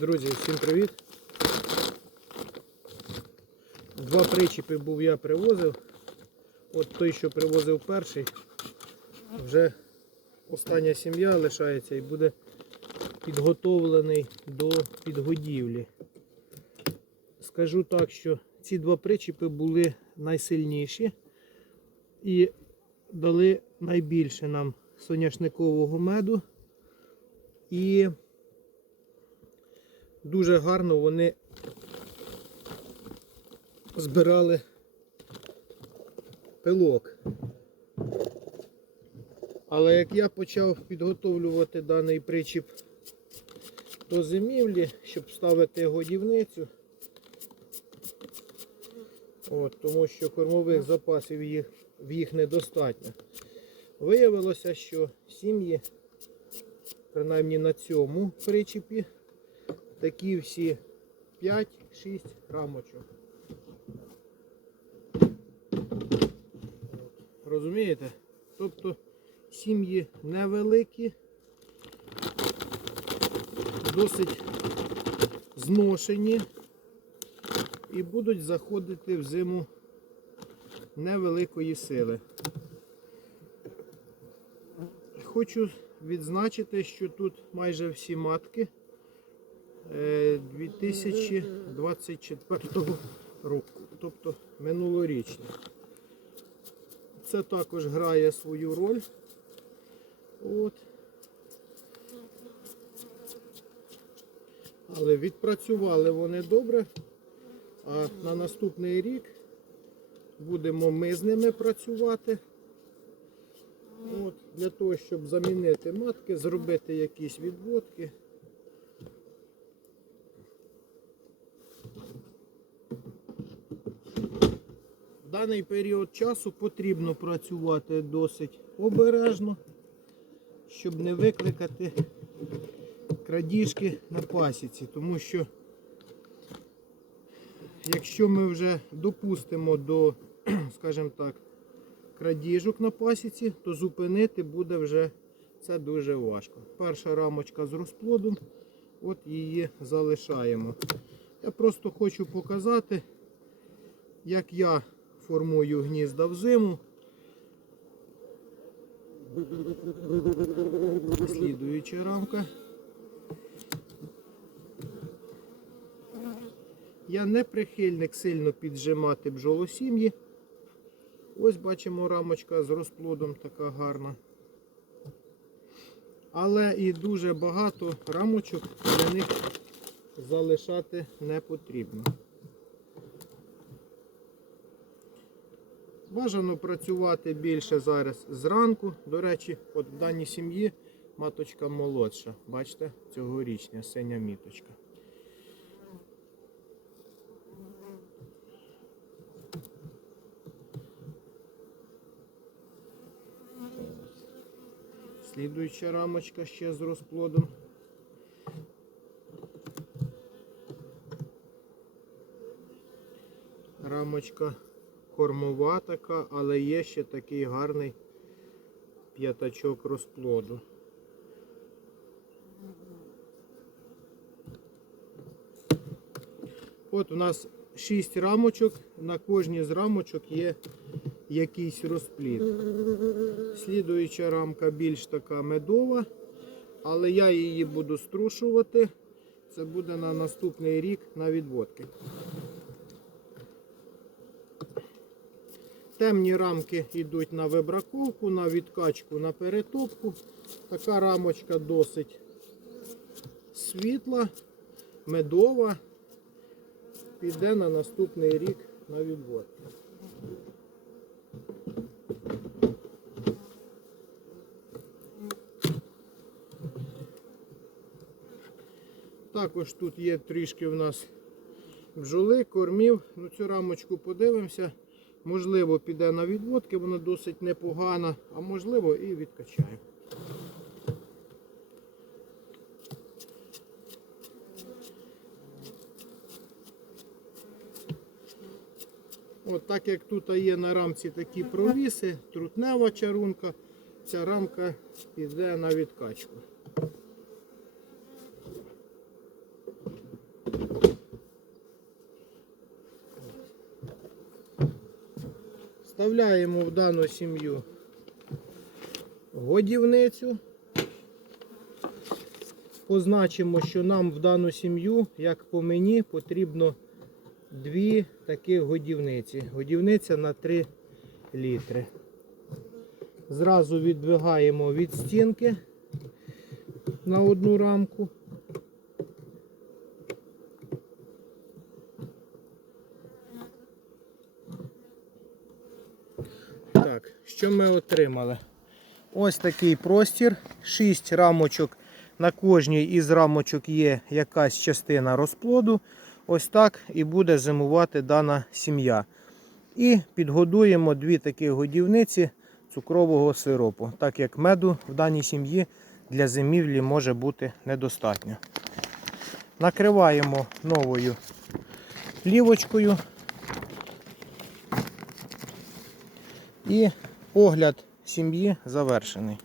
Друзі, всім привіт! Два причіпи був я привозив. От той, що привозив перший, вже остання сім'я лишається і буде підготовлений до підгодівлі. Скажу так, що ці два причіпи були найсильніші і дали найбільше нам соняшникового меду. І дуже гарно вони збирали пилок. Але як я почав підготовлювати даний причіп до зимівлі, щоб ставити годівницю, от, тому що кормових запасів їх, в їх недостатньо, виявилося, що сім'ї, принаймні на цьому причіпі, такі всі 5-6 рамочок. Розумієте? Тобто сім'ї невеликі, досить зношені і будуть заходити в зиму невеликої сили. Хочу відзначити, що тут майже всі матки 2024 року, тобто минулорічні. Це також грає свою роль. От. Але відпрацювали вони добре. А на наступний рік будемо ми з ними працювати. От, Для того, щоб замінити матки, зробити якісь відводки. Даний період часу потрібно працювати досить обережно, щоб не викликати крадіжки на пасіці, тому що якщо ми вже допустимо до, скажімо так, крадіжок на пасіці, то зупинити буде вже це дуже важко. Перша рамочка з розплодом, от її залишаємо. Я просто хочу показати, як я формую гнізда взиму. Слідуюча рамка. Я не прихильник сильно піджимати бджолосім'ї. Ось бачимо рамочка з розплодом така гарна. Але і дуже багато рамочок для них залишати не потрібно. Бажано працювати більше зараз зранку. До речі, от в даній сім'ї маточка молодша. Бачите, цьогорічня синя міточка. Слідуюча рамочка ще з розплодом. Рамочка кормова така, але є ще такий гарний п'ятачок розплоду. От у нас 6 рамочок, на кожній з рамочок є якийсь розплід. Слідуюча рамка більш така медова, але я її буду струшувати. Це буде на наступний рік на відводки. Темні рамки йдуть на вибраковку, на відкачку, на перетопку. Така рамочка досить світла, медова. Піде на наступний рік на відводки. Також тут є трішки в нас бджоли, кормів. Ну, цю рамочку подивимося. Можливо, піде на відводки, вона досить непогана, а можливо і відкачає. От так як тут є на рамці такі провіси, трутнева чарунка, ця рамка піде на відкачку. Вставляємо в дану сім'ю годівницю. Позначимо, що нам в дану сім'ю, як по мені, потрібно дві таких годівниці. Годівниця на 3 літри. Зразу віддвигаємо від стінки на одну рамку. Так, що ми отримали? Ось такий простір, 6 рамочок. На кожній із рамочок є якась частина розплоду. Ось так і буде зимувати дана сім'я. І підгодуємо дві такі годівниці цукрового сиропу, так як меду в даній сім'ї для зимівлі може бути недостатньо. Накриваємо новою плівочкою. І огляд сім'ї завершений.